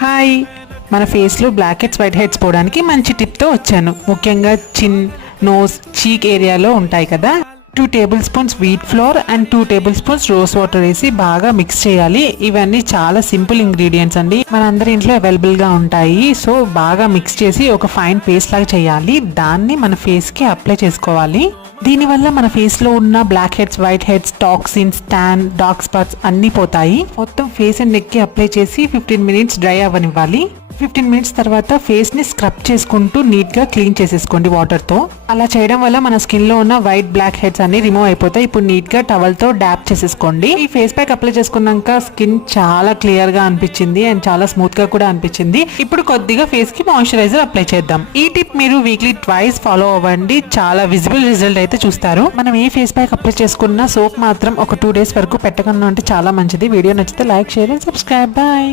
Hi, మన ఫేస్లో black heads white heads పోవడానికి మంచి టిప్తో వచ్చాను. ముఖ్యంగా చిన్, నోస్, చీక్ ఏరియాలో ఉంటాయి కదా. 2 table spoons wheat flour and 2 table spoons rose water వేసి బాగా మిక్స్ చేయాలి. ఇవన్నీ చాలా సింపుల్ ఇంగ్రీడియంట్స్ అండి, మనందరి ఇంట్లో అవైలబుల్గా ఉంటాయి. సో బాగా మిక్స్ చేసి ఒక ఫైన్ పేస్ట్ లాగా చేయాలి. దాన్ని మన ఫేస్కి అప్లై చేసుకోవాలి. దీనివల్ల మన ఫేస్లో ఉన్న black heads, white heads, toxins, tan, dark spots అన్నీ పోతాయి. మొత్తం ఫేస్ అండ్ నెక్కి అప్లై చేసి 15 మినిట్స్ డ్రై అవ్వనివ్వాలి. 15 మినిట్స్ తర్వాత ఫేస్ని స్క్రబ్ చేసుకుంటూ నీట్గా క్లీన్ చేసేసుకోండి వాటర్తో. అలా చేయడం వల్ల మన స్కిన్లో ఉన్న వైట్, బ్లాక్ హెడ్స్ అన్ని రిమూవ్ అయిపోతాయి. ఇప్పుడు నీట్గా టవల్తో డ్యాప్ చేసేసుకోండి. ఈ ఫేస్ ప్యాక్ అప్లై చేసుకున్నాక స్కిన్ చాలా క్లియర్గా అనిపించింది అండ్ చాలా స్మూత్గా కూడా అనిపించింది. ఇప్పుడు కొద్దిగా ఫేస్కి మాయిశ్చరైజర్ అప్లై చేద్దాం. ఈ టిప్ మీరు వీక్లీ ట్వైస్ ఫాలో అవ్వండి, చాలా విజిబుల్ రిజల్ట్ అయితే చూస్తారు. మనం ఏ ఫేస్ ప్యాక్ అప్లై చేసుకున్నా సోప్ మాత్రం ఒక 2 డేస్ వరకు పెట్టకుండా ఉంటే చాలా మంచిది. వీడియో నచ్చితే like, share and subscribe. Bye.